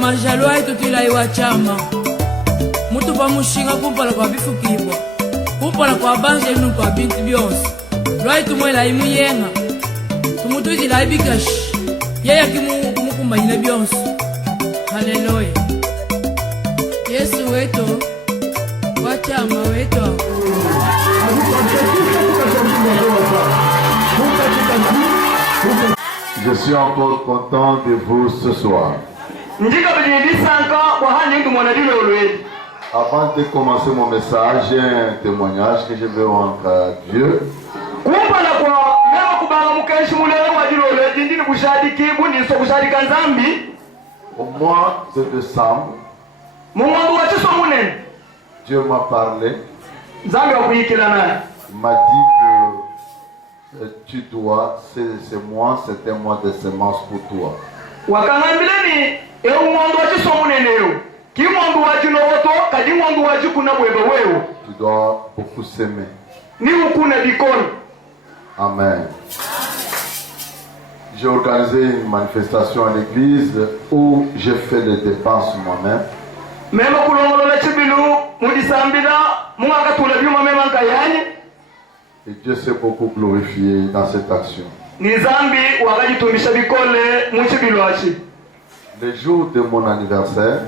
majalo aitu tila iwa chama mutu pa mushinga kumpala kwa bifu kibwa kumpala kwa banje inu kwa binti bionsi lwaitu mwela imu yenga tumutu ila ibikashi yaya kimu ine bionsi. Haleluya. Yesu wetu wachama wetu. Je suis encore content de vous ce soir. Avant de commencer mon message, j'ai un témoignage que je vais rendre à Dieu. Au mois de décembre, Dieu m'a parlé. Il m'a dit que tu dois, ce mois, c'est un mois de semences pour toi. Tu dois beaucoup s'aimer. Amen. J'ai organisé une manifestation à l'église où j'ai fait les dépenses moi-même. Et Dieu s'est beaucoup glorifié dans cette action. Le jour de mon anniversaire,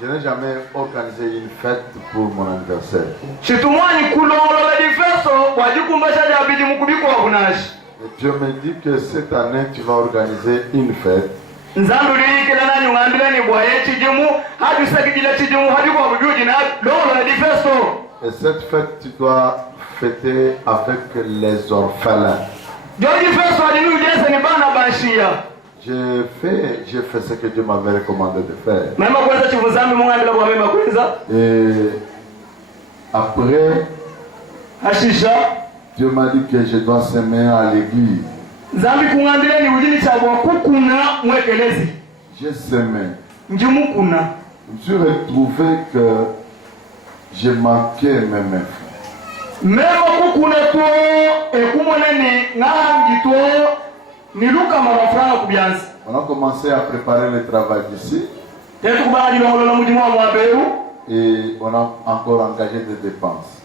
je n'ai jamais organisé une fête pour mon anniversaire. Et Dieu me dit que cette année, tu vas organiser une fête. Et cette fête, tu dois fêter avec les orphelins. J'ai fait ce que Dieu m'avait recommandé de faire. Et après, Dieu m'a dit que je dois s'aimer à l'église. J'ai semé. Je me suis retrouvé que j'ai manqué mes mains. On a commencé à préparer le travail d'ici. Et on a encore engagé des dépenses.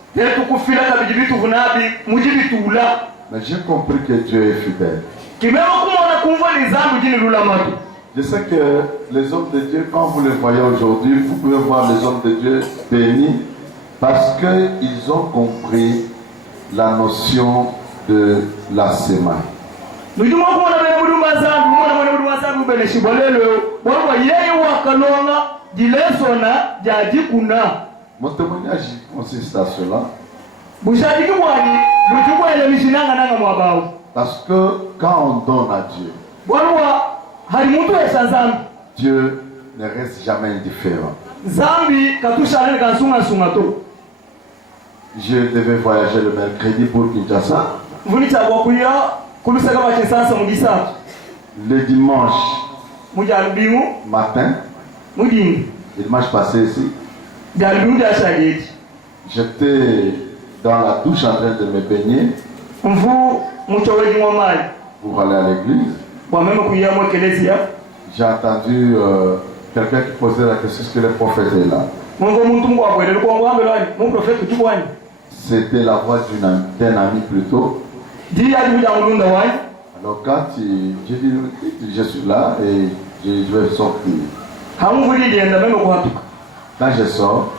Mais j'ai compris que Dieu est fidèle. Je sais que les hommes de Dieu, quand vous les voyez aujourd'hui, vous pouvez voir les hommes de Dieu bénis parce qu'ils ont compris la notion de la semence. Mon témoignage consiste à cela. Parce que quand on donne à Dieu, Dieu ne reste jamais indifférent. Je devais voyager le mercredi pour Kinshasa. Le dimanche matin, le dimanche passé ici, j'étais dans la douche en train de me baigner pour aller à l'église. J'ai entendu quelqu'un qui posait la question: est-ce que le prophète est là? C'était la voix d'un ami plutôt. Alors quand j'ai dit je suis là et je vais sortir. Quand je sors,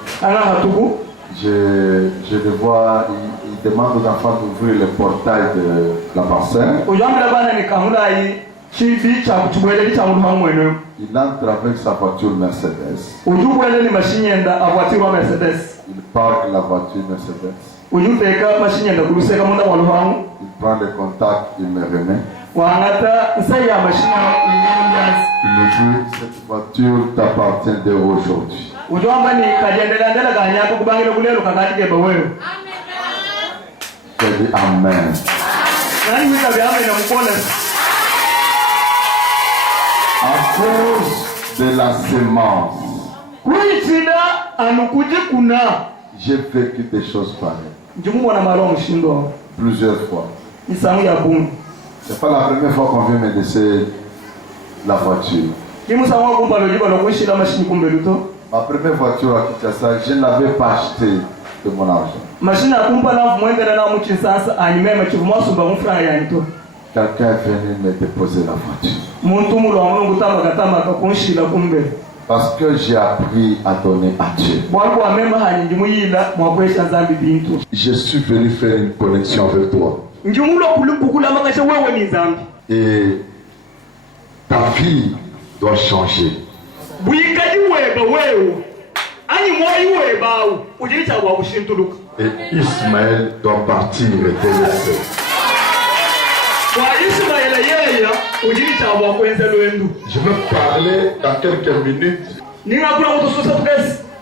je le vois, il demande aux enfants d'ouvrir le portail de la parcelle. Il entre avec sa voiture Mercedes. Il parque la voiture Mercedes. Il prend le contact, il me remet. Il me dit: cette voiture t'appartient dès aujourd'hui. J'ai dit Amen. À cause de la semence, j'ai vécu des choses pareilles. Plusieurs fois. C'est pas la première fois qu'on vient me laisser la voiture. Ma première voiture à Kinshasa, je ne l'avais pas achetée de mon argent. Quelqu'un est venu me déposer la voiture. Parce que j'ai appris à donner à Dieu. Je suis venu faire une connexion avec toi. Et ta vie doit changer. Et Ismaël doit partir et te laisser. Je veux parler dans quelques minutes.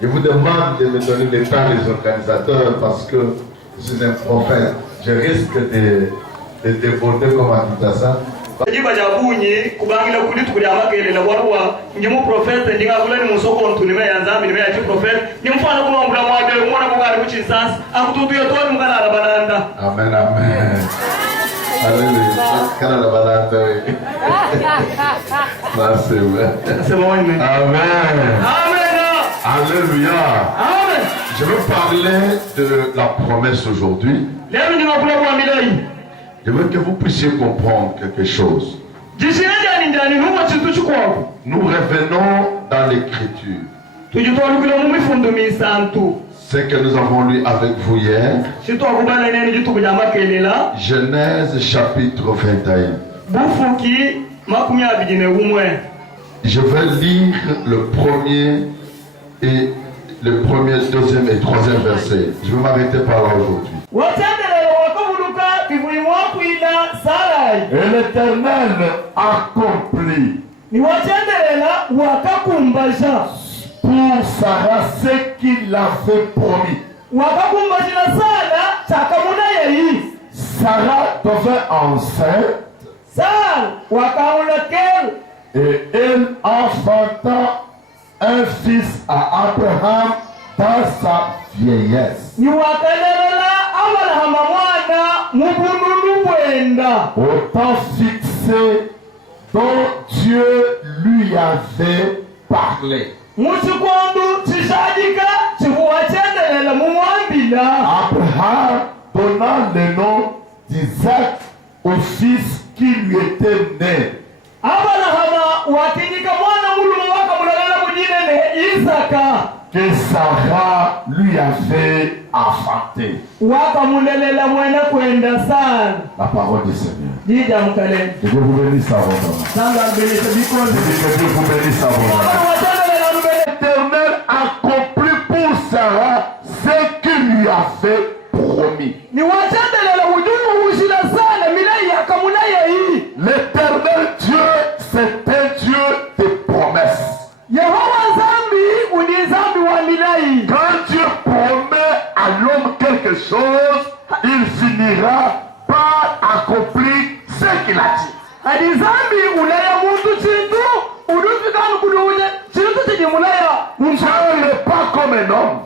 Je vous demande de me donner les temps des organisateurs parce que je suis un prophète. Je risque de déborder comme à Kinshasa. Je Amen, amen. Alléluia. Amen. Alléluia. Je veux parler de la promesse aujourd'hui. Je veux que vous puissiez comprendre quelque chose. Nous revenons dans l'écriture. Ce que nous avons lu avec vous hier. Genèse chapitre 21. Je vais lire le premier, deuxième et troisième verset. Je vais m'arrêter par là aujourd'hui. Et l'Éternel accomplit pour Sarah ce qu'il avait promis. Sarah devint enceinte et elle enfanta un fils à Abraham dans sa vieillesse. Au temps fixé dont Dieu lui avait parlé. Abraham donna le nom d'Isaac au fils qui lui était né. Que Sarah lui avait enfanté. La parole du Seigneur. Que Dieu vous bénisse à votre nom. Que Dieu vous bénisse à votre nom. L'Éternel accomplit pour Sarah ce qu'il lui avait promis. L'Éternel Dieu, c'est un Dieu de promesses. Quand Dieu promet à l'homme quelque chose, il finira par accomplir ce qu'il a dit. Dieu n'est pas comme un homme.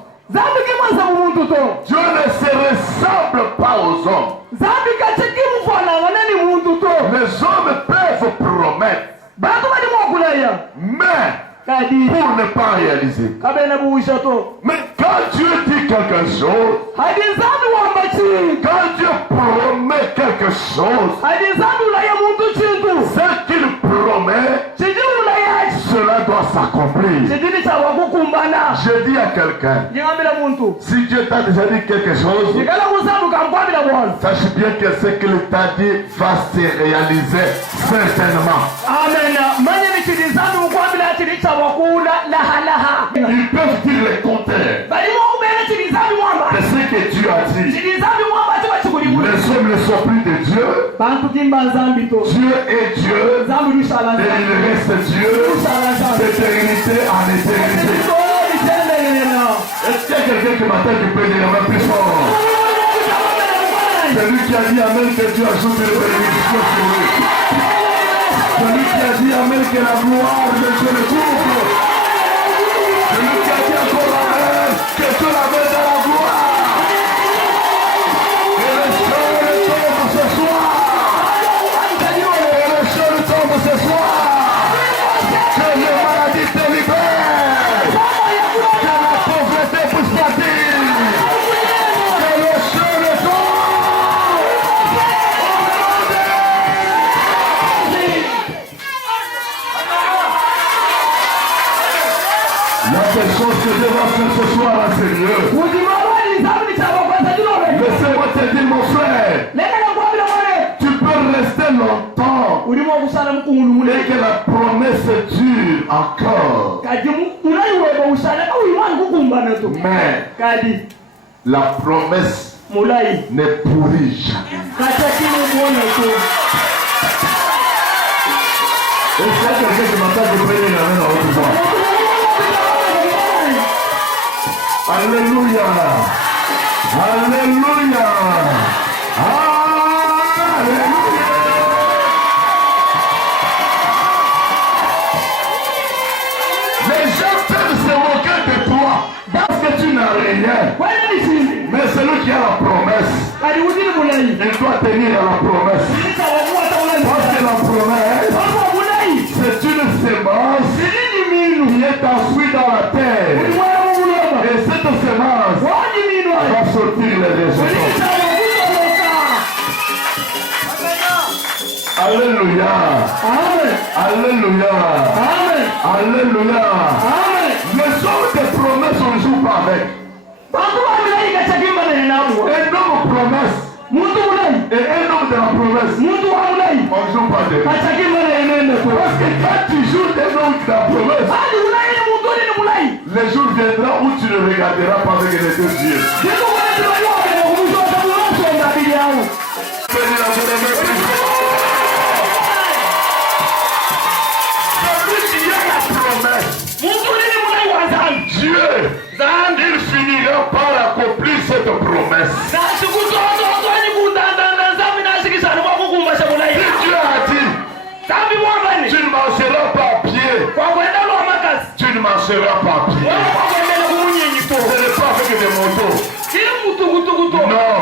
Dieu ne se ressemble pas aux hommes. Les hommes peuvent promettre, mais pour ne pas réaliser. Mais quand Dieu dit quelque chose, quand Dieu promet quelque chose, ce qu'il promet, cela doit s'accomplir. Je dis à quelqu'un, si Dieu t'a déjà dit quelque chose, sache bien que ce qu'il t'a dit va se réaliser certainement. Amen. Ils peuvent dire le contraire de ce que Dieu a dit. Les hommes ne sont plus de Dieu. Dieu est Dieu et il reste Dieu d'éternité en éternité. Est-ce qu'il y a quelqu'un qui m'attend qui peut dire même plus fort? Celui qui a dit Amen, que Dieu ajoute une bénédiction sur lui. Celui qui a dit Amen, que la gloire de Dieu le couvre. Celui qui a dit encore Amen, que Dieu l'amène dans la gloire. Et le ciel est tombe ce soir. Il y a quelque chose que Dieu va faire ce soir à Seigneur. Laissez-moi te dire, mon frère, tu peux rester longtemps et que la promesse dure encore. Mais la promesse ne pourrit jamais. Et c'est quelqu'un qui m'attend de prier la main dans votre voix. Alléluia. Alléluia. Alléluia. Les gens peuvent se moquer de toi parce que tu n'as rien. Mais celui qui a la promesse, il doit tenir à la promesse. Parce que la promesse, c'est une semence qui est enfouie dans la terre. Et cette semence va sortir les résultats. Alléluia. Alléluia. Alléluia. Les hommes de promesse, on ne joue pas avec. Un homme promesse et un homme de la promesse, on ne joue pas avec. Parce que quand tu joues des hommes de la promesse, les jours viendront où tu ne regarderas pas avec les deux yeux. Dieu, il finira par accomplir cette promesse. Si Dieu a dit, tu ne marcheras pas à pied, tu ne marcheras pas à pied. Ce n'est pas avec des motos. Non,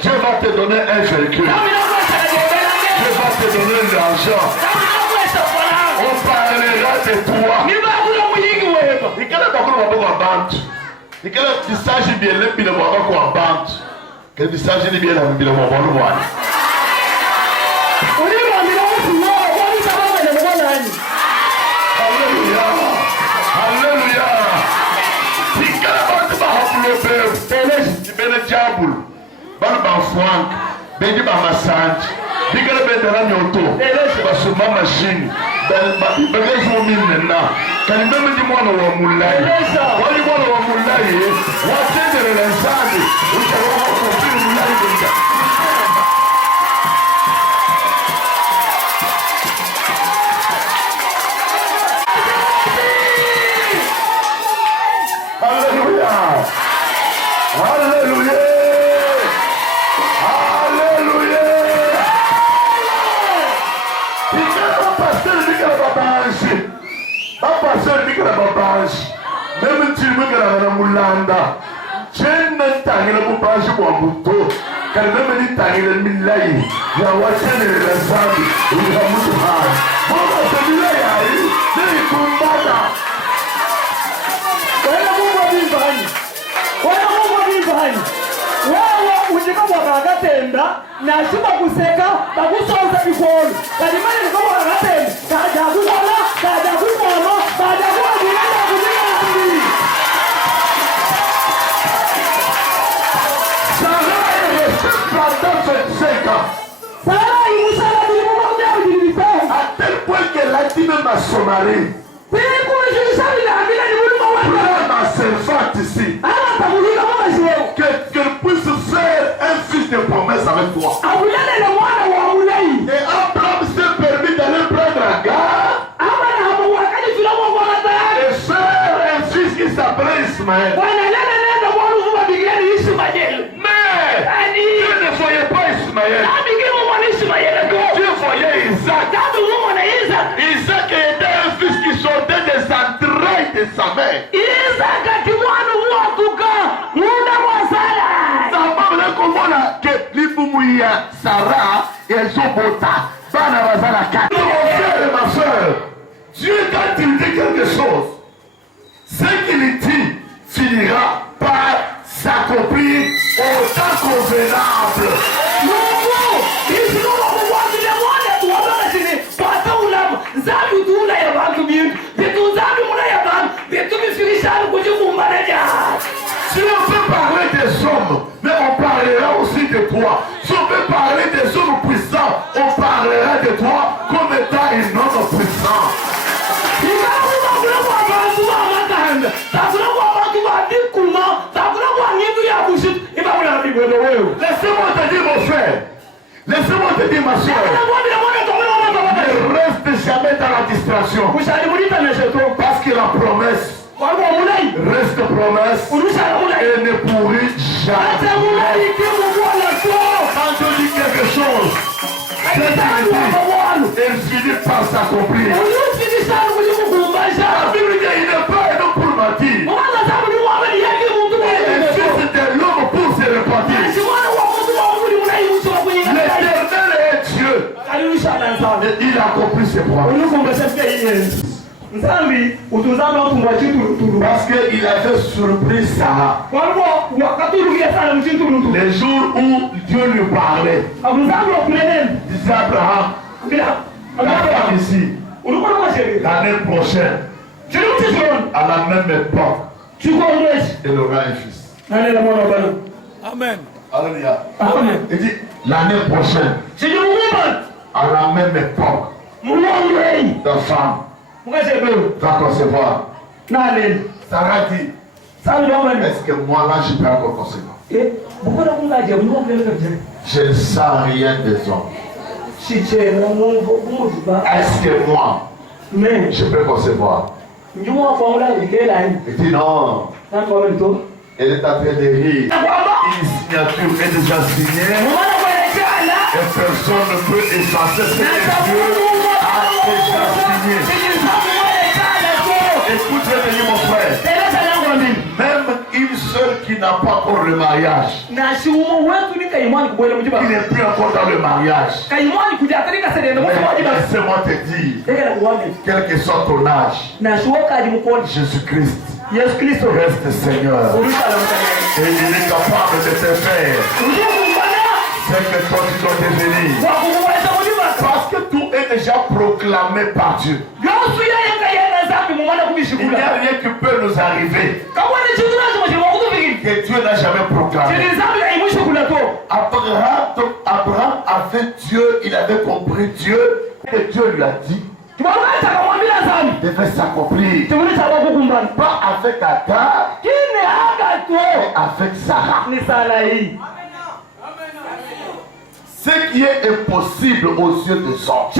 Dieu va te donner un véhicule. Dieu va te donner de l'argent. On parlera de toi. Il s'agit bien de la banque. Il s'agit bien de la banque. Alléluia. Alléluia. Si quelqu'un va appeler le diable, va le massage. Si quelqu'un va la machine. Alléluia. Alléluia. Même si tu me regardes dans Moulanda, tu n'as pas de bouche pour un bouton. Quand même, tu as de Milaï, il y a Watson et les Zambi, il y a Moutoumar. Bon, c'est Milaï, c'est Kumbada. Wakatenda na shima kuseka bakusoza bikolo kalimani ko wakatenda kaja kukola kaja kukono kaja kuadila kujinandi Sarah est restée pendant 25 ans. Sarah imusala bilimwa kujilibisa À tel point qu'elle a dit même à son mari, prends ma servante ici, qu'elle puisse faire un fils de promesse avec toi. Et Abraham s'est permis d'aller prendre Agar et faire un fils qui s'appelait Ismaël. Mais Dieu ne voyait pas Ismaël. Dieu voyait Isaac. Isaac était un fils qui sortait des entrailles de sa mère. Sarah et Zobota. Mon frère et ma soeur, Dieu, quand il dit quelque chose, ce qu'il dit finira par s'accomplir au temps convenable. Zabi tula ya bantu bintu, bitu zabi muna ya bantu, bitu bifiri toi. Si on veut parler des hommes puissants, on parlera de toi comme étant un homme puissant. Laissez-moi te dire mon frère, laissez-moi te dire ma soeur, ne reste jamais dans la distraction, parce que la promesse reste promesse et ne pourrit jamais. Quand je dis quelque chose, elle finit par s'accomplir. La Bible dit il n'est pas un homme pour mentir. Le Fils de l'homme pour se repentir. L'Éternel est Dieu. Et il accomplit ses promesses. Parce qu'il avait surpris Sarah. Les jours où Dieu lui parlait, disait Abraham, la femme ici, l'année prochaine, à la même époque, elle aura un fils. Amen. Alléluia. Il dit l'année prochaine, à la même époque, ta femme va concevoir. Sarah dit, est-ce que moi là je peux encore concevoir? Je ne sens rien des hommes. Est-ce que moi je peux concevoir? Il dit non. Elle est en train de rire. Une signature est déjà signée. Et personne ne peut effacer ce que Dieu a déjà signé. Écoutez-moi mon frère. Même une seule qui n'a pas encore le mariage, qui n'est plus encore dans le mariage, laissez-moi te dire, quel que soit ton âge, Jésus-Christ reste Seigneur. Et il est capable de te faire ce que toi tu dois devenir. Parce que tout est déjà proclamé par Dieu. Il n'y a rien qui peut nous arriver que Dieu n'a jamais proclamé. Abraham avait Dieu, il avait compris Dieu, et Dieu lui a dit devait s'accomplir. Pas avec Agar, mais avec Sarah. Ce qui est impossible aux yeux des hommes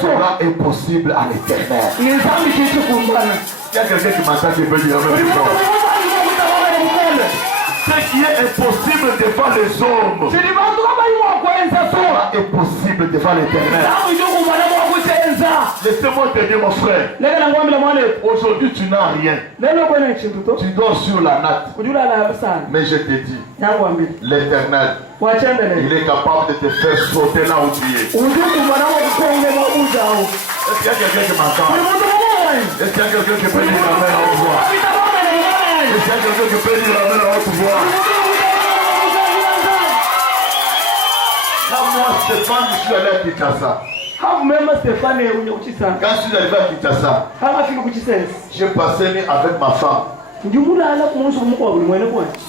sera impossible à l'Éternel. Il y a quelqu'un qui m'entend qui peut dire ce qui est impossible devant les hommes sera impossible devant l'Éternel. Laissez-moi te dire mon frère, aujourd'hui tu n'as rien, tu dors sur la natte, mais je te dis, l'Éternel, il est capable de te faire sauter là où tu es. Est-ce qu'il y a quelqu'un qui m'entend? Est-ce qu'il y a quelqu'un qui peut dire la main à haute voix? Est-ce qu'il y a quelqu'un qui peut dire la main à haute voix? Quand moi, Stéphane, je suis allé à Kinshasa. Quand je suis arrivé à Kinshasa, j'ai passé nuit avec ma femme.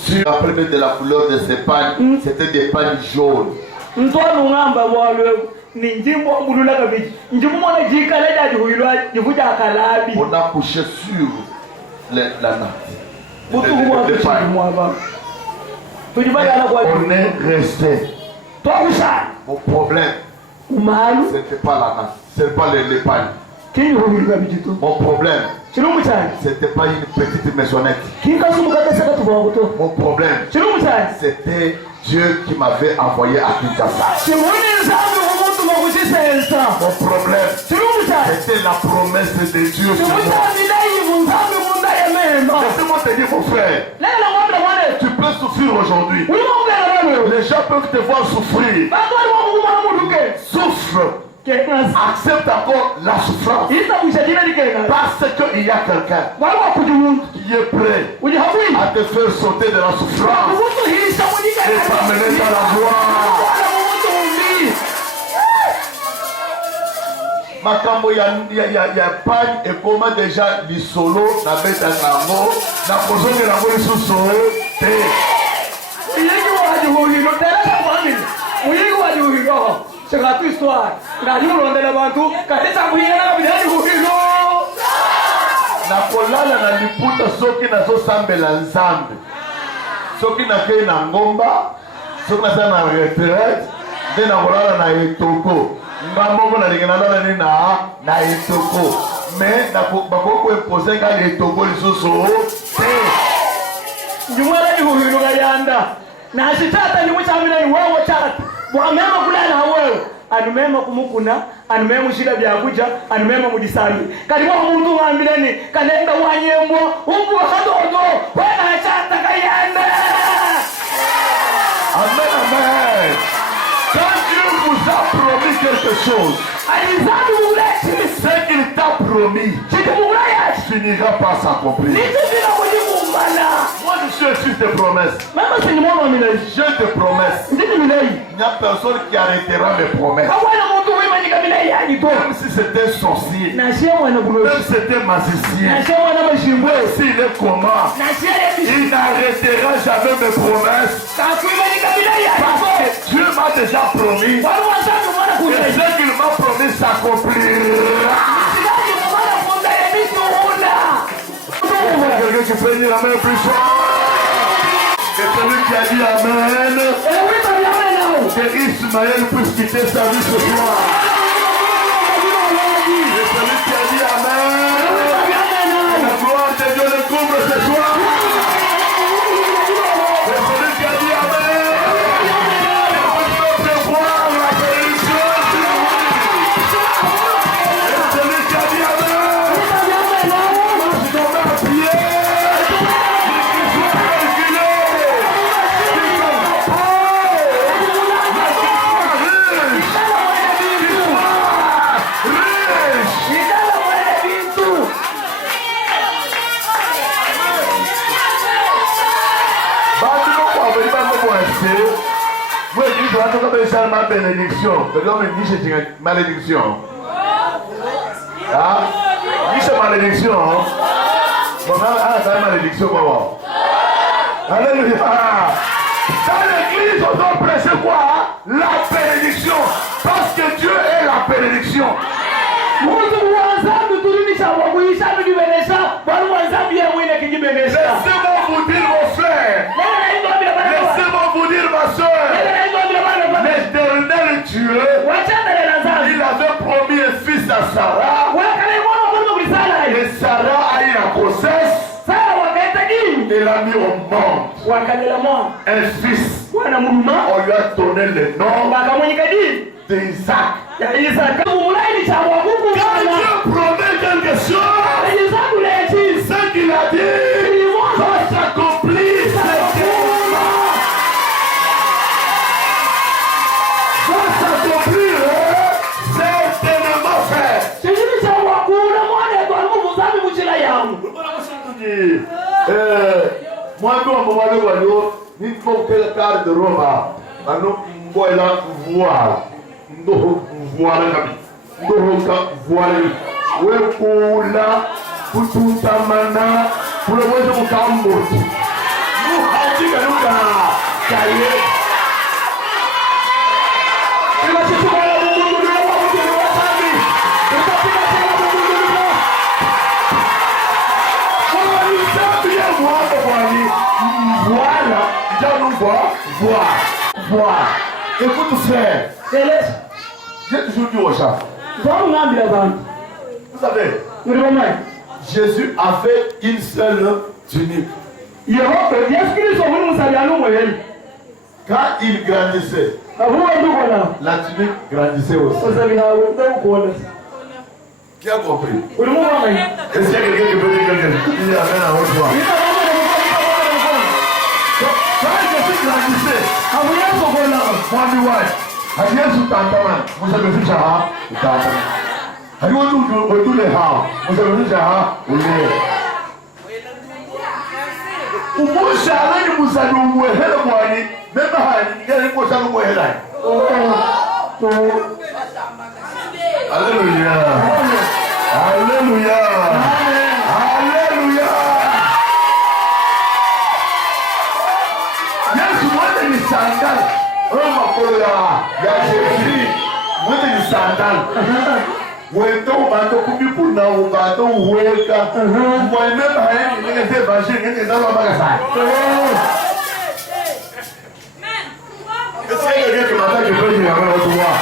Sur la première de la couleur de ces pagnes, c'était des pagnes jaunes. On a couché sur la natte. On est resté. Mon problème, ce n'était pas la natte, ce n'était pas les pagnes. Mon problème, ce n'était pas une petite maisonnette. Mon problème, c'était Dieu qui m'avait envoyé à Kinshasa. Mon problème, c'était la promesse de Dieu sur moi. Laissez-moi te dire mon frère, tu peux souffrir aujourd'hui. Les gens peuvent te voir souffrir. Souffre. Accepte encore la souffrance. Parce qu'il y a quelqu'un qui est prêt à te faire sauter de la souffrance et t'amener dans la joie. Makambo ya pagne et comment déjà du solo na beta nango na kozonge nango lisusu te. cheka tu histoire ngadi mulondela bantu kaleta kuyena bidani kuhilo na kolala na liputa soki nazosambela nzambe soki nakei na ngomba soki nasala na retraite nde na kolala na etoko nga moko nalingi nalala nini na etoko mais bakoki koepose nga na etoko lisusu te njumwala kuhilo kayanda na sitata ni muchamina ni wewe chata bwamema kulala wewe anumema kumukuna anumema mushira byakuja anumema mudisambi kali wa muntu wambirani kanenda wanyembo umbu hadodo wena chata kayanda amen amen. Quand Dieu vous a promis quelque chose, ce qu'il t'a promis finira par s'accomplir. Moi je suis sur tes promesses. Je te promets. Il n'y a personne qui arrêtera mes promesses. Même si c'était sorcier, même si c'était magicien, même s'il est comment, il n'arrêtera jamais mes promesses. Parce que Dieu m'a déjà promis. Et ce qu'il m'a promis s'accomplira. Quelqu'un qui peut dire amen plus fort. Et celui qui a dit amen, que Ismaël puisse quitter sa vie ce soir. Et celui qui a dit amen, la gloire de Dieu le couvre ce soir. Et celui qui a dit amen, il peut prévoir la bénédiction. Et celui qui a dit amen, moi je tombe à pied. Moi, je dis que ma bénédiction. Mais l'homme dit que c'est malédiction. Ah, dit c'est malédiction. Bon, c'est malédiction. Alléluia. Dans l'église, on doit prêcher quoi? La bénédiction. Parce que Dieu est la bénédiction. Laissez-moi vous dire, mon frère. Laissez-moi vous dire, ma soeur. L'éternel Dieu, il avait promis un fils à Sarah. Et Sarah a eu la grossesse. Il a mis au monde un fils. On lui a donné le nom d'Isaac. Quand Dieu promet quelque chose, ce qu'il a dit va s'accomplir. Va s'accomplir certainement, frère. Moi, il faut que le cadre de Roma, voilà, voilà, voilà, voilà, kututamana kule wewe mkambozi muhatika luka kaye bila chukua Mungu ndio wote ni wasabi tutapika tena Mungu ndio kwa hiyo ya mwako kwani voilà jano voir écoute frère j'ai toujours dit aux gens vous savez Jésus avait une seule tunique. Quand il grandissait, la tunique grandissait aussi. Qui a compris? Est-ce qu'il y a quelqu'un qui peut dire quelque chose? Il y a rien à votre voix. Quand Jésus grandissait, Alléluia. Alléluia. Alléluia. Yesu mwana ni sandal. Roma kola ya Jésus. sandales. Wendo bato kumi puna bato weka. Moi-même hein, il était évangile, il était dans la magasin. Est-ce qu'il y a quelqu'un qui m'a dit que je peux dire avant de voir?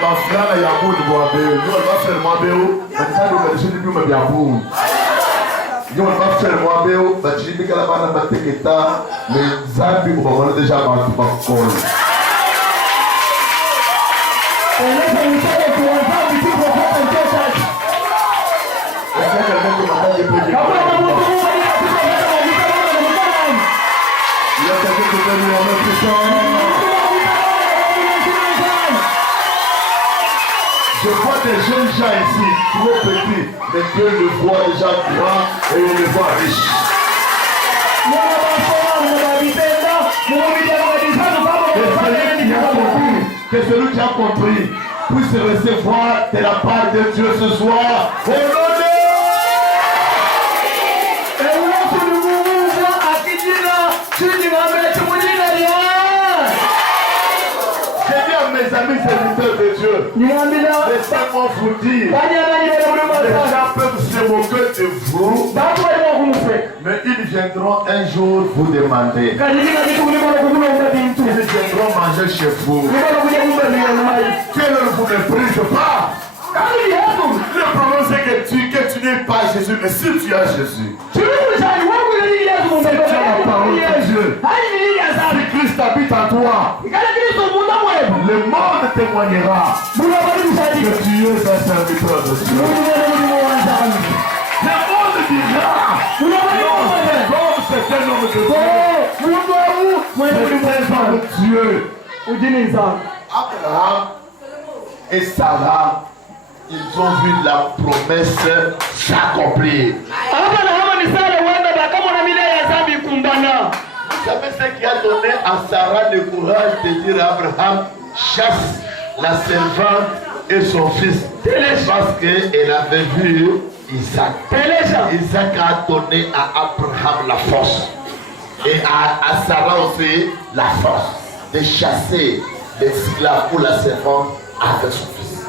Ma frère il y a beaucoup de bois béo. Nous on va faire moi béo. Maintenant nous allons chercher du me bien pour. Nous on va faire moi béo. Bah tu dis que la bande va te quitter. Mais Zambi on va déjà battre par col. Je vois des jeunes gens ici, trop petits, mais Dieu le voit déjà grand et il le voit riche. Que celui qui a compris puisse recevoir de la part de Dieu ce soir. Au nom mes amis serviteurs de Dieu, laissez-moi vous dire, les gens peuvent se moquer de vous, mais ils viendront un jour vous demander, ils viendront manger chez vous, que ne vous méprise pas. Le problème c'est que tu n'es pas Jésus, mais si tu as Jésus, si tu as la parole de Dieu, si Christ habite en toi, le monde témoignera que tu es un serviteur de Dieu. Le monde dira, non, c'est un homme de Dieu. C'est un homme de Dieu. Abraham et Sarah, ils ont vu la promesse s'accomplir. Vous savez ce qui a donné à Sarah le courage de dire à Abraham, chasse la servante et son fils, parce qu'elle avait vu Isaac. Isaac a donné à Abraham la force et à Sarah aussi la force de chasser l'esclave ou la servante avec son fils.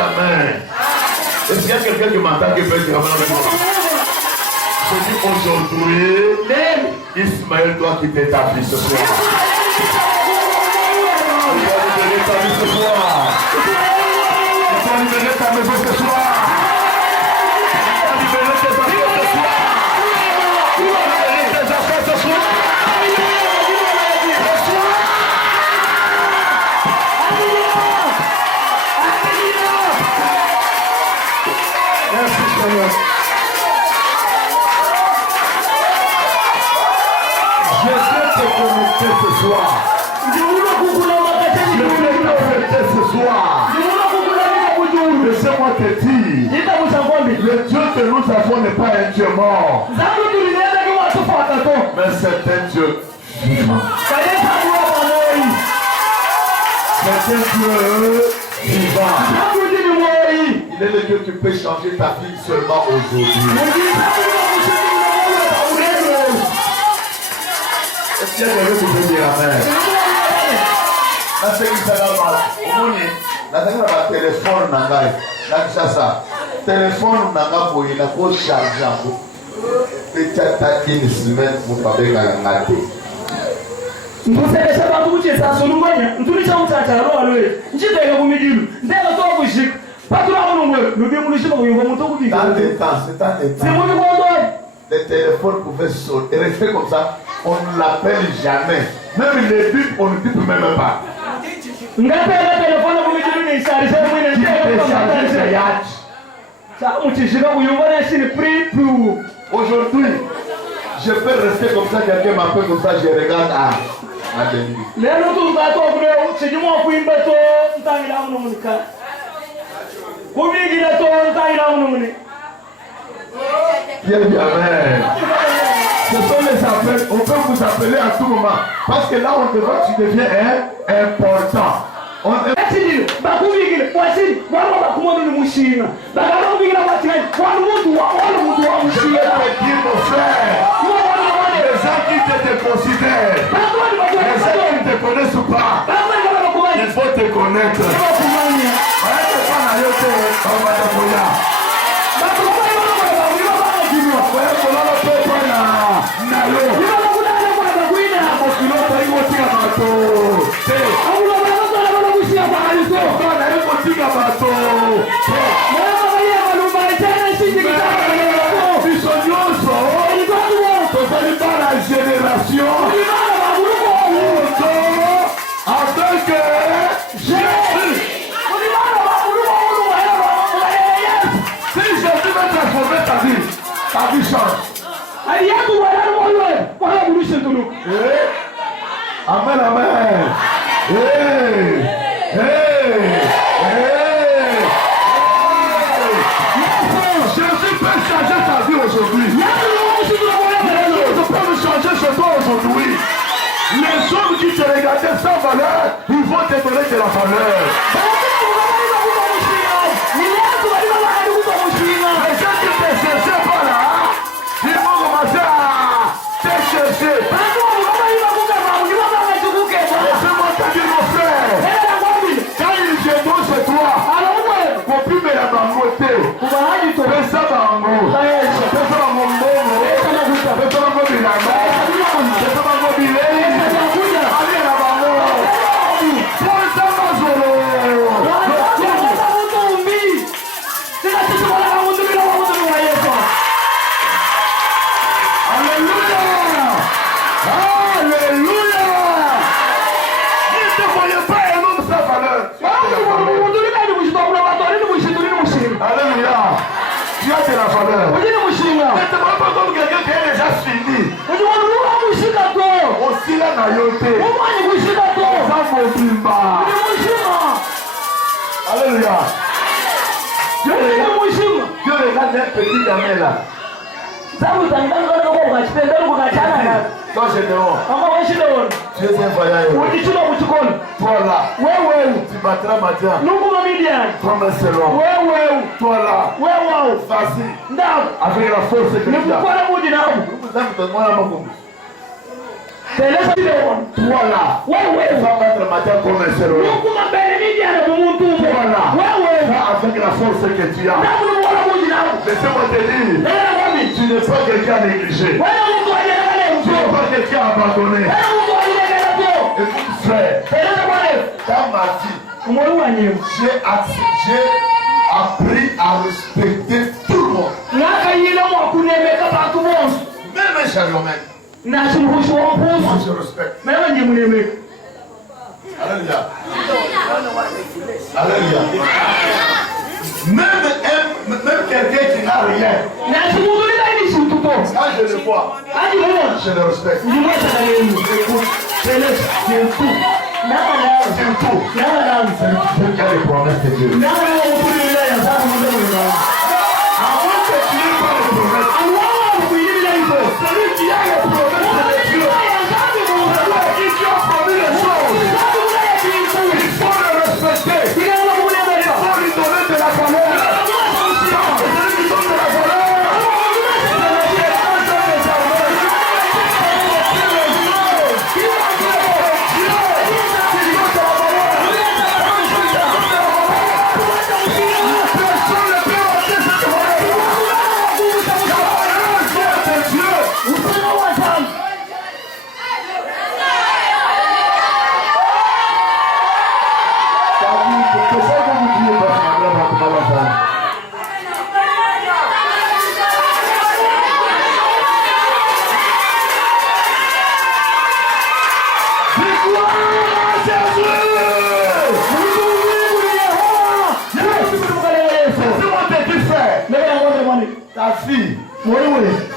Amen. Est-ce qu'il y a quelqu'un qui m'entend qui peut dire amen avec moi? Je dis aujourd'hui, Ismaël doit quitter ta vie ce soir. Il doit libérer ta vie ce soir. Il doit libérer ta maison ce soir. Il doit libérer tes affaires ce soir. Il doit libérer tes affaires ce soir. Merci Seigneur. Je vais te connecter ce soir. Je vais t'affecter ce soir. Laissez-moi te dire, le Dieu que nous avons n'est pas un Dieu mort, mais c'est un Dieu vivant. C'est un Dieu vivant. Il est le Dieu qui peut changer ta vie seulement aujourd'hui. Est-ce qu'il y a quelqu'un qui peut dire amen? Parce que ça va mal. Téléphone nangai. Ça. Téléphone nanga pour il a beau charger un peu. Peut-être une semaine pour pas bien gagner. Mbusekesha bantu kucheza solumanya ntulicha mutata alwe nchiteka kumidilu ndeka to kushika patula munungwe lubi mulishima kuyumba muto kubika Dans des temps, c'est dans des temps. c'est moi Les téléphones pouvaient sonner et rester comme ça, on ne l'appelle jamais. Même les bips, on ne bip même pas. ngapela telefone kumidilu ni isarisha mwine ndeka ça mutishika kuyumba na shini pre-pro. Aujourd'hui, je peux rester comme ça, quelqu'un m'appelle comme ça, je regarde à Denis. Lelo tukato kule sijumwa kuimba to ntangira munuka kubigira to ntangira mununi Bien, amen. Ce sont les appels. On peut vous appeler à tout moment. Parce que là, on te voit, tu deviens important. On est... Les gens qui te considèrent, les gens qui ne te connaissent pas, il faut te connaître. Génération avec Jésus. Si Jésus va transformer ta vie change. Amen, amen. Jésus peut changer ta vie aujourd'hui. Aujourd'hui, les hommes qui te regardaient sans valeur, ils vont te donner de la valeur. Les gens qui te cherchaient pas là, ils vont commencer à te chercher. Laissez-moi te dire mon frère, quand ils viendront chez toi, copie mais la bangote, fais ça bango, fais ça bango mbongo, fais ça bango bilamba. Tu as de la valeur. Ne te vois pas comme quelqu'un qui est déjà fini. Aussi la naïveté. Alléluia. Dieu regarde un petit gamin là. Quand je dehors, tu es un voyage. Toi là, tu battras ma diable. Comme un selon. Toi là, vas-y. Avec la force que tu as. Toi là, va battre ma diable comme un selon. Toi là, avec la force que tu as. Laissez-moi te dire, tu n'es pas quelqu'un à négliger. Tu n'es pas quelqu'un à abandonner. Écoute frère, dans ma vie, j'ai appris à respecter tout le monde. Même un charlemagne. Moi je respecte. Alléluia. Alléluia. Même quelqu'un qui n'a rien. Quand je le vois, je le respecte. Écoute, c'est tout. C'est tout. C'est qu'il y a les promesses de Dieu. Avant que tu n'aies pas les promesses, celui qui a les promesses de Dieu, celui qui a promis les choses, il faut le respecter. Il faut lui donner de la valeur. Celui qui donne de la valeur, ta fille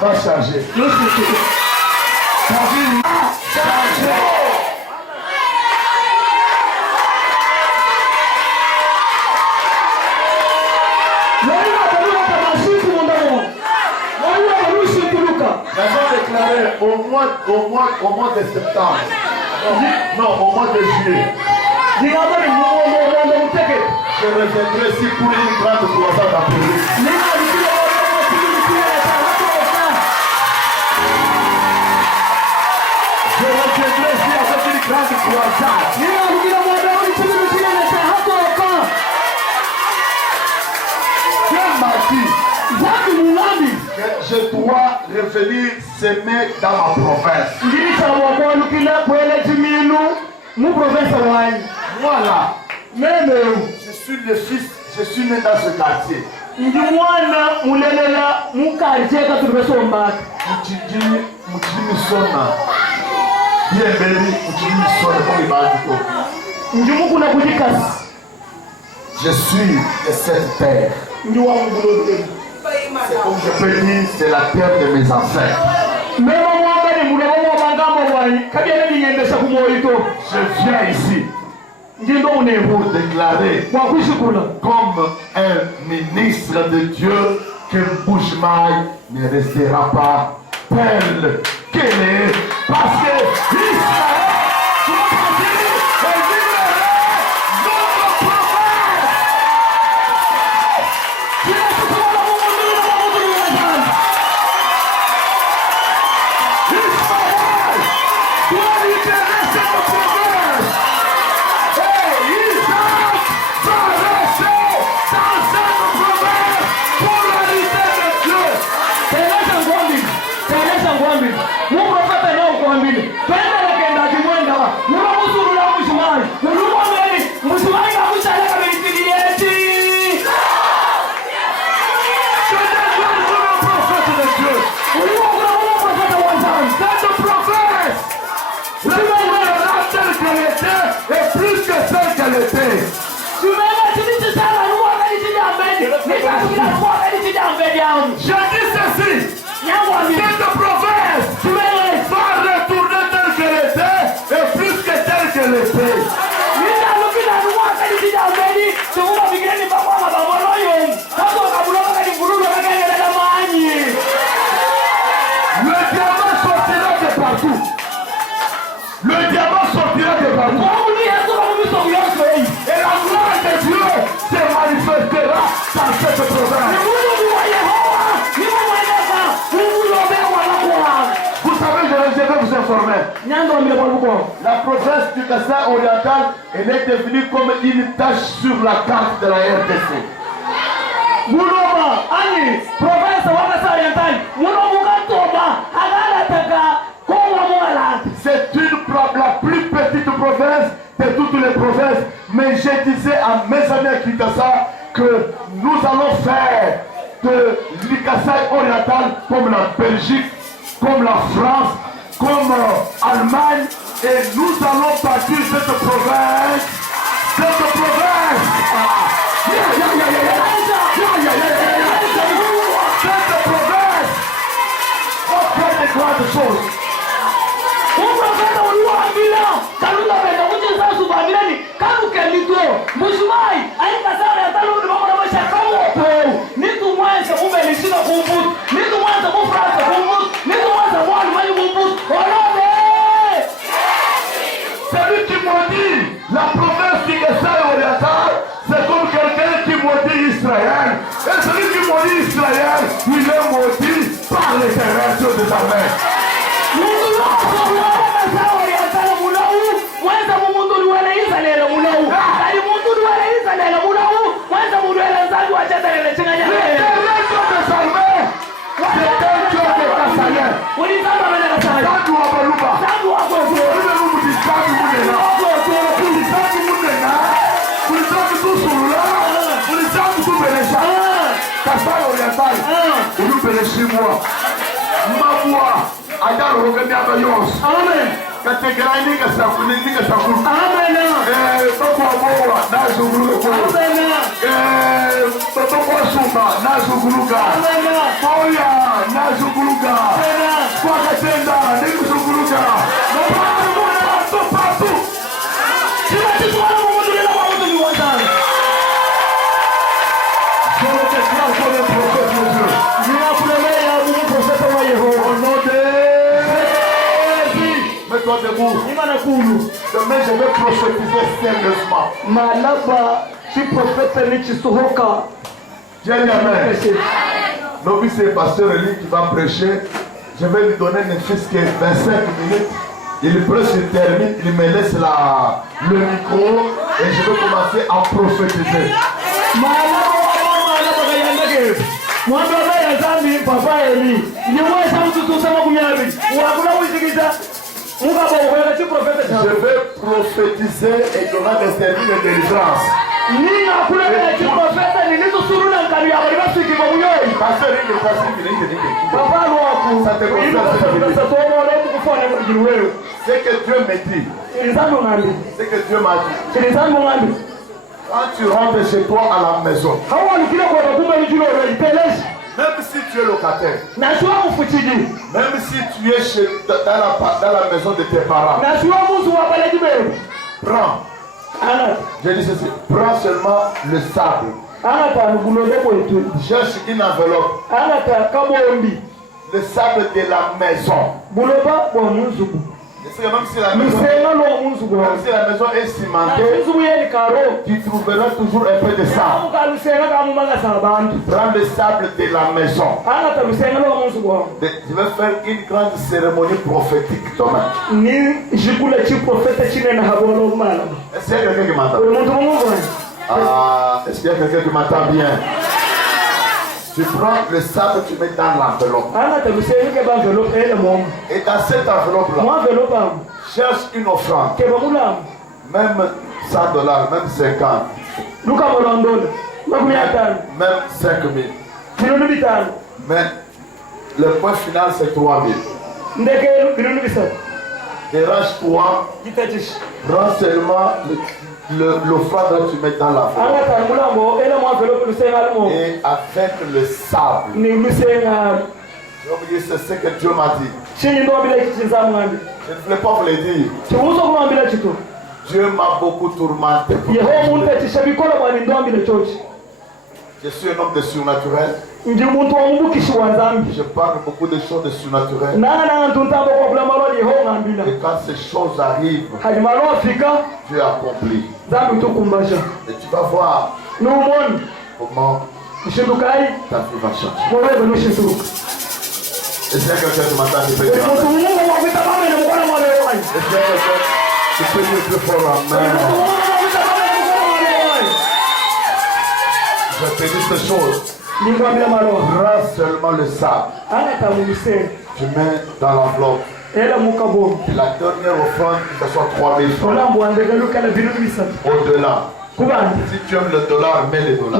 va changer. Ta vie va changer. mois de septembre. Non, au mois de juillet. Je reviendrai ici pour une grande croissance d'Afrique. Je reviendrai ici avec une grande croissance. Dieu m'a dit que je dois revenir s'aimer dans ma province. Voilà. Même je suis le fils, je suis né dans ce quartier. Je suis de cette terre. C'est comme je peux dire, c'est la terre de mes ancêtres. Je viens ici pour déclarer comme un ministre de Dieu que Bushmaï ne restera pas tel qu'elle est, parce que Israël je dis ceci, cette province va retourner telle qu'elle était et plus que telle qu'elle était. Le diamant sortira de partout. Le diamant sortira de partout. Et la gloire de Dieu se manifestera dans cette province. Vous savez, je vais vous informer. La province du Kasaï oriental, elle est devenue comme une tache sur la carte de la RDC. C'est la plus petite province de toutes les provinces. Mais je disais à mes amis à Kinshasa que nous allons faire de l'Ikasaï oriental comme la Belgique, comme la France, comme l'Allemagne, et nous allons bâtir cette province. Cette province. Cette province va faire des grandes choses. Celui qui maudit la province du Kasaï oriental, c'est comme quelqu'un qui maudit Israël. Et celui qui maudit Israël, il est maudit par l'Éternel Dieu des armées. sois debout. Imana kulu. Demain, je vais prophétiser sérieusement. Malaba, tu prophètes ni chisohoka. Dieu amen. Novice et pasteur Eli qui va prêcher. Je vais lui donner ne fût-ce que 25 minutes. Il prêche, il termine, il me laisse le micro et je vais commencer à prophétiser. Mwambaba ya zambi papa Eli. Niweza mtu tusema kumyabi. Wakula usikiza. Mugabo wewe tu prophète. Je vais prophétiser et donner des services de délivrance. Nina kula ya tu prophète ni nizo suruna nkali ya wali basiki kwa muyoyi. Pasteur Eli, pasteur Eli. Papa waku. Ça te concerne. Ce que Dieu me dit. Ce que Dieu m'a dit. Quand tu rentres chez toi à la maison, même si tu es locataire, même si tu es dans la maison de tes parents, prends. Je dis ceci, prends seulement le sable. Cherche une enveloppe. Le sable de la maison. Même si la maison est cimentée, tu trouveras toujours un peu de sable. Prends le sable de la maison. Je vais faire une grande cérémonie prophétique demain. Est-ce qu'il y a quelqu'un qui m'entend? Est-ce qu'il y a quelqu'un qui m'entend bien? Tu prends le sable, tu mets dans l'enveloppe. Et dans cette enveloppe-là, cherche une offrande. Même $100, même 50. Même 5 000. Mais le point final, c'est 3 000. Dérange-toi. Prends seulement l'offrande que tu mets dans l'enveloppe. Et avec le sable. Je vais vous dire, c'est ce que Dieu m'a dit. Je ne voulais pas vous le dire. Dieu m'a beaucoup tourmenté. Je suis un homme de surnaturel. Je parle beaucoup de choses de surnaturel. Et quand ces choses arrivent, Dieu accomplit. Et tu vas voir comment ta vie va changer. Est-ce qu'il y a quelqu'un qui m'entend qui peut dire amen? Est-ce qu'il y a quelqu'un qui peut dire plus fort amen? Je te dis ces choses. Prends seulement le sable. Tu mets dans l'enveloppe. Et la dernière offrande, que ce soit 3 000 francs. Au-delà. Si tu aimes le dollar, mets le dollar.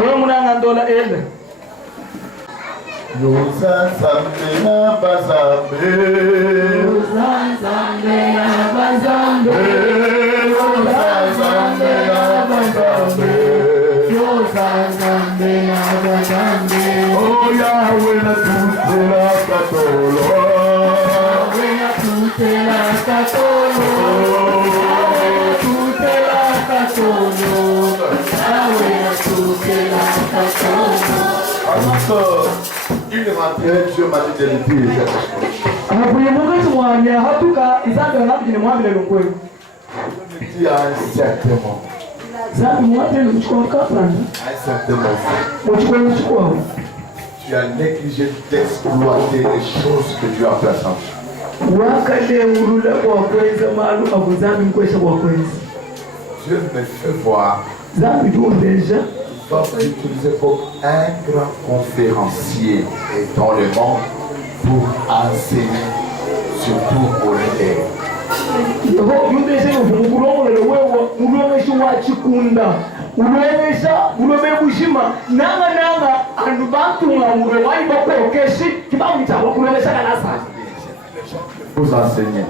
Oh Yahweh, la il rentrait, Dieu m'a dit de lui dire dit à un certain moment. Tu as négligé d'exploiter les choses que Dieu a placées en toi. Dieu me fait voir. Il va m'utiliser comme un grand conférencier dans le monde pour enseigner, surtout pour les élèves. Vous enseignez.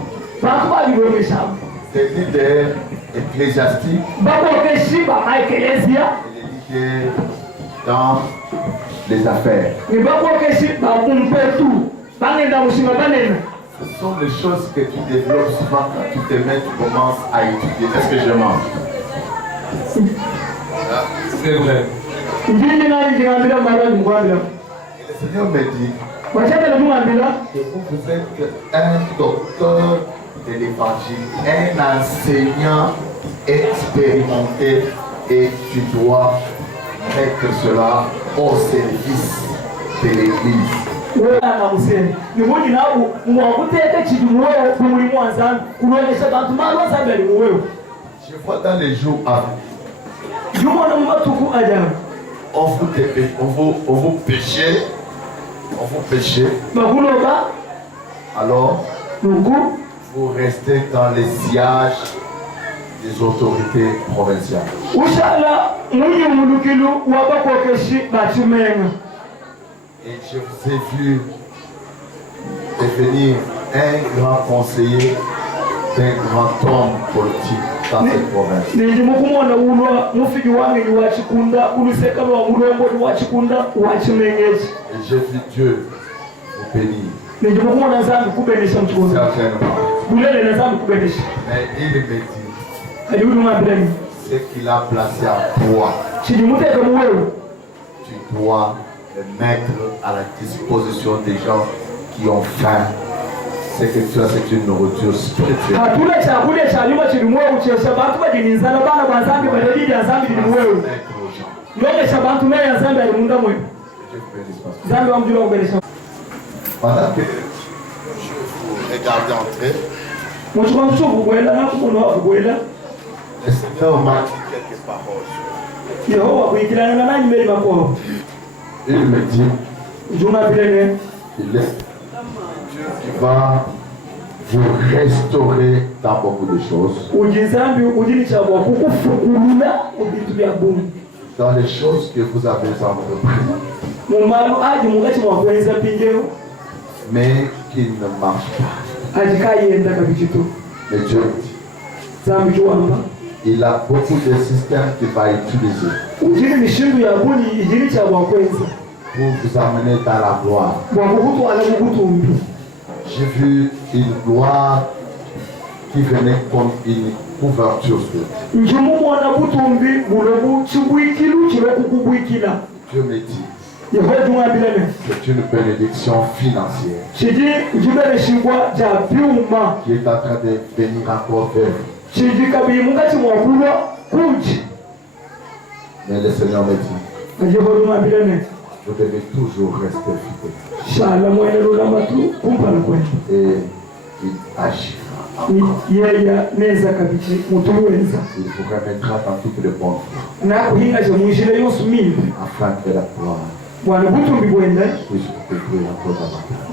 Des leaders ecclésiastiques. Et des leaders dans les affaires. Ce sont les choses que tu développes souvent quand tu te mets, tu commences à étudier. Est-ce que je mange? C'est vrai. Et le Seigneur me dit que vous êtes un docteur de l'évangile, un enseignant expérimenté, et tu dois mettre cela au service de l'église. Je vois dans les jours à on vous péchez, alors vous restez dans les sièges des autorités provinciales. Et je vous ai vu devenir un grand conseiller d'un grand homme politique dans cette province. Et j'ai vu Dieu vous bénir. Certainement. Mais il me dit ce qu'il a placé à toi, tu dois le mettre à la disposition des gens qui ont faim. C'est que tu as, c'est une nourriture spirituelle. Pendant que je vous regardais entrer, le Seigneur m'a dit quelques paroles. Il me dit, il est Dieu qui va vous restaurer dans beaucoup de choses. Dans les choses que vous avez entreprises, mais qui ne marchent pas. Mais Dieu dit, il a beaucoup de systèmes qu'il va utiliser pour vous amener dans la gloire. J'ai vu une gloire qui venait comme une couverture sur Dieu me dit, c'est une bénédiction financière qui est en train de venir encore vers vous. Mais le Seigneur me dit, vous devez toujours rester fidèle. Et il agira. Il vous remettra dans toutes les bonnes voies, afin que la gloire puisse vous couvrir encore davantage.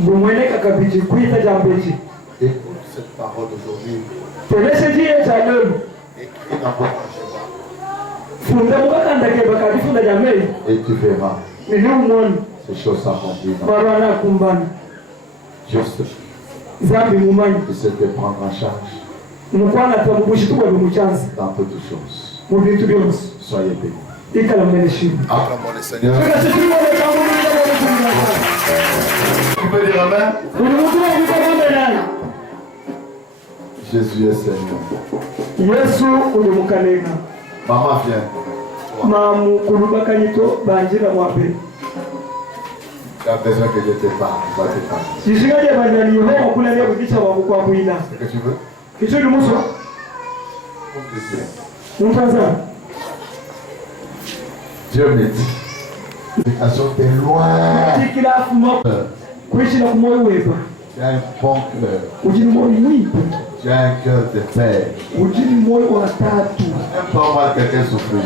Et pour cette parole d'aujourd'hui, écris dans votre agenda. Et tu verras ces choses s'accomplir. Juste, tu sais te prendre en charge dans toutes choses. Soyez bénis. Acclamons le Seigneur. Tu peux dire amen? Jésus est Seigneur. Maman vient. Tu as besoin que je te parle. Tu vas te parler. C'est que tu veux? Dieu me dit, l'éducation t'est loin. Tu as un bon cœur. Tu as un cœur de père. N'aime pas voir quelqu'un souffrir.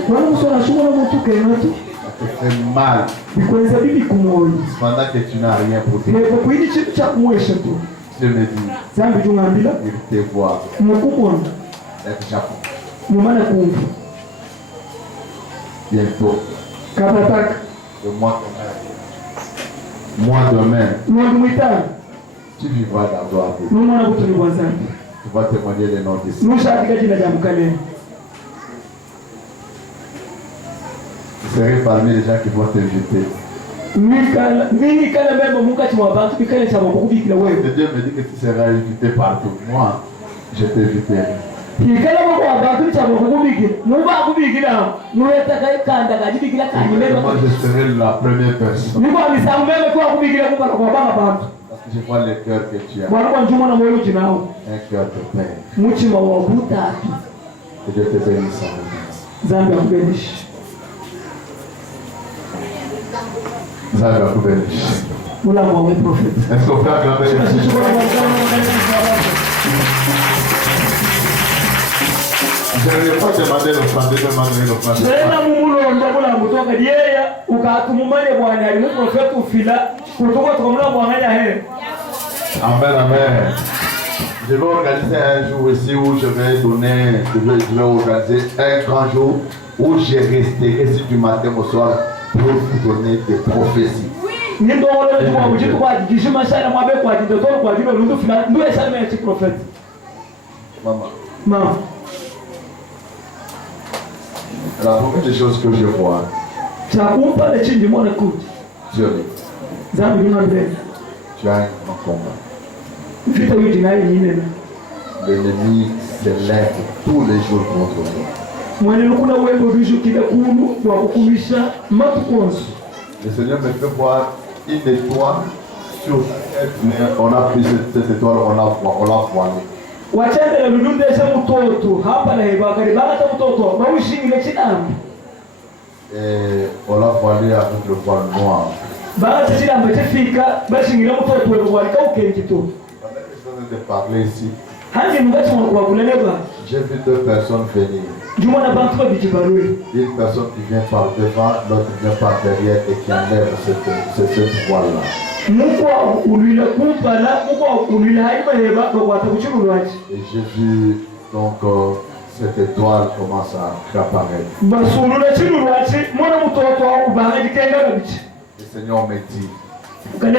Ça te fait mal. Pendant que tu n'as rien pour dire. Dieu me dit, il te voit. Avec Japon. Bientôt. Le mois demain. Tu vivras dans gloire. Tu vas témoigner les noms d'ici. Tu serais parmi les gens qui vont t'inviter. Et Dieu me dit que tu seras invité partout. Moi, je t'inviterai. Moi, je serai la première personne. Parce Je vois le cœur que tu as. Bwana kwa njuma na moyo jinao. Un cœur de paix. Mutima wa butatu. Que Dieu te bénisse. Zambi akubenishe. Zambi akubenishe. Mula mwawe prophète. Est-ce qu'on peut acclamer? Je ne vais pas demander l'offrande, demander l'offrande. Sema mumulondo mula mutoka diyeya ukatumumanye Bwana alimu prophète ufila kutoka tukamula mwanganya he. Amen, amen. Je vais organiser un jour ici où je vais organiser un grand jour où je resterai ici du matin au soir pour vous donner des prophéties. Nindo wale kwa ujitu kwa jishima sana mwabe kwa jindoto kwa jino lundu fila ndio sana ya prophète. Maman. La première des choses que je vois, tu as un combat. L'ennemi se lève tous les jours contre toi. Le Seigneur me fait voir une étoile sur cette mer. On a pris cette étoile, on l'a voilée. Wachende lulunde ese mutoto hapa na hiva kari bata mutoto bawishingile chinambi on l'a voilé avec le voile noir. Bata chinambi chifika bashingile mutoto we walika ukengito. De parler ici. Hangi mungati mwa kuleneba. J'ai vu deux personnes venir. Jumana bantu babikibarwe. Une personne qui vient par devant, l'autre qui vient par derrière et qui enlève cette voile là. Et j'ai vu donc cette étoile commence à apparaître. Le Seigneur me dit, il y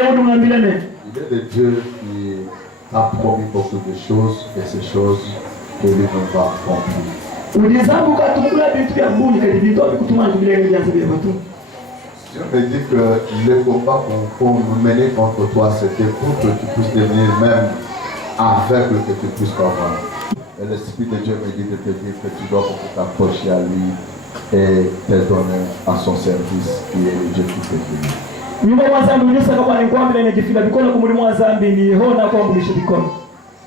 a des dieux qui a promis beaucoup de choses et ces choses que lui ne va accomplir. Dieu me dit que le combat qu'on nous mener contre toi, c'était pour que tu puisses devenir même aveugle, que tu puisses comprendre. Et l'Esprit de Dieu me dit de te dire que tu dois t'approcher à lui et te donner à son service, qui est le Dieu qui te bénit.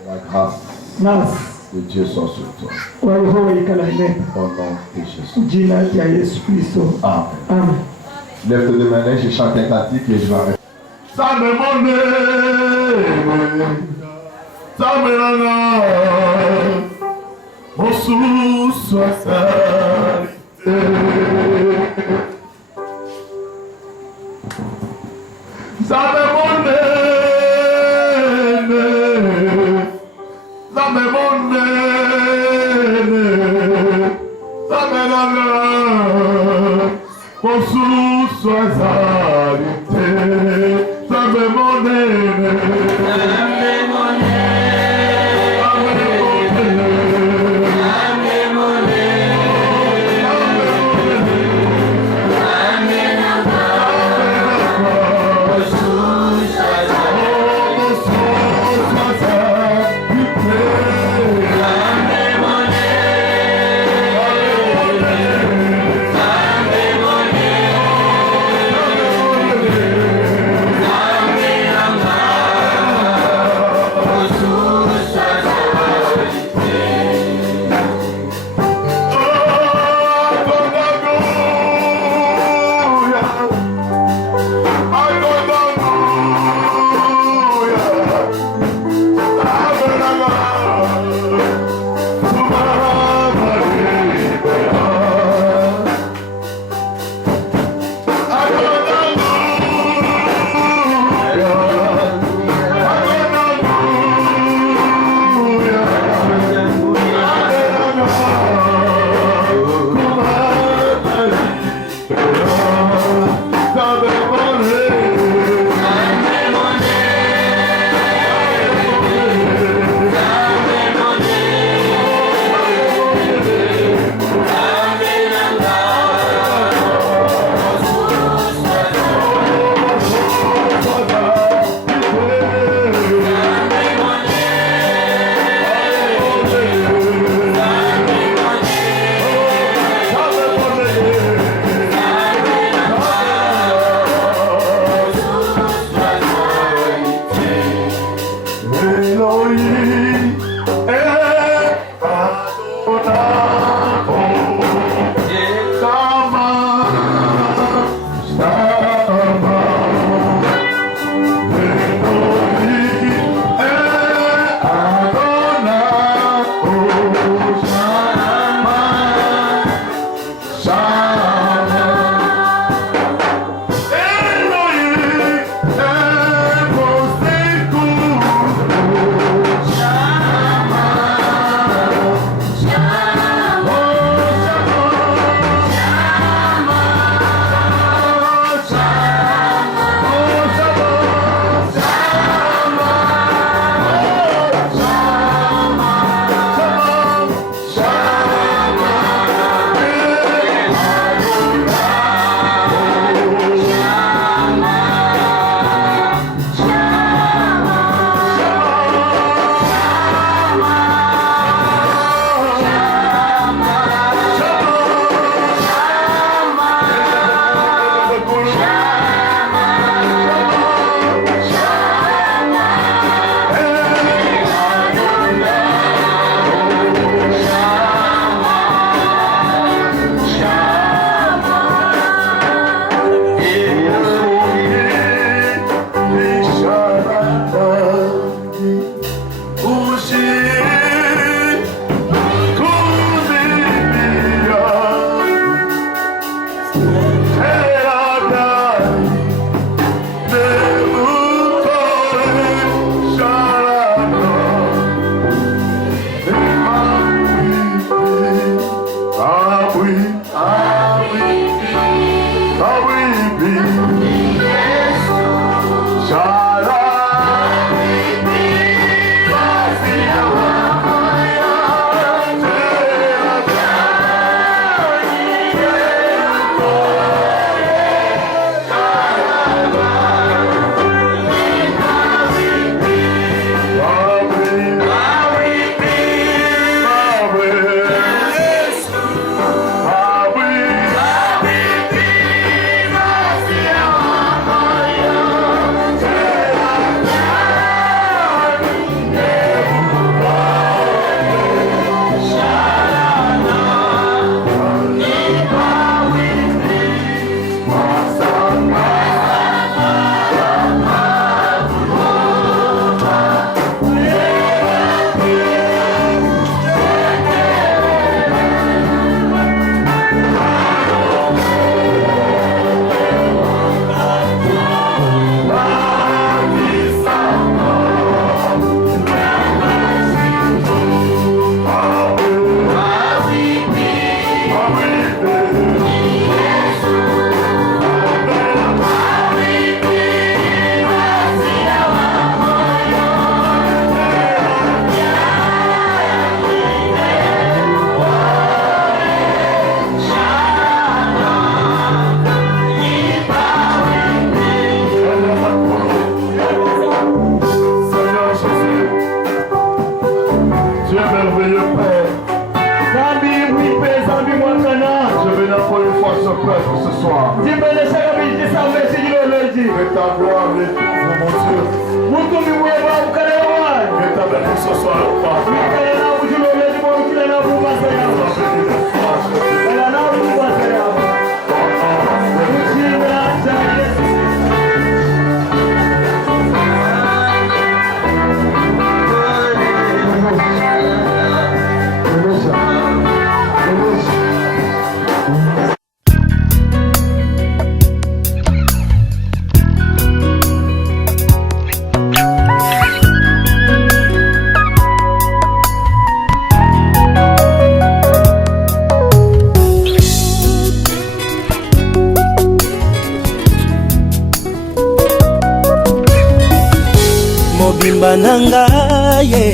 La grâce de Dieu soit sur toi. Au nom de Jésus. Amen. Lève tes mains, je chante un cantique et je vais arrêter. Ça me monne, ça me lana, mon sous soit ça. Ça me monne, ça me monne, ça me lana, mon sous soit arrêté, ça me Ah oui, ah oui, ah oui, oui. Ce soir, que ta gloire retrouve mon Dieu. Que ta bénédiction ce soir, mobimba nanga ye